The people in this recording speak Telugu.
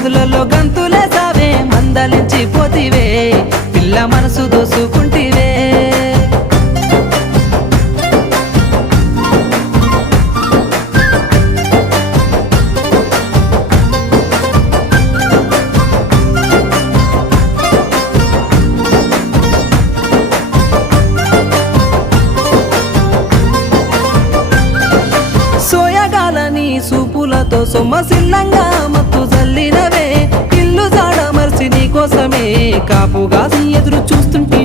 గదులలో గంతులే సావే మందలించి పోతివే పిల్ల మనసు దోసుకుంటివే సోయగాలని సూపులతో సొమ్మసిల్లంగా మత్తు జల్లినవే ఇల్లు జాడ మర్చి నీ కోసమే కాపుగాసి ఎదురు చూస్తుంటే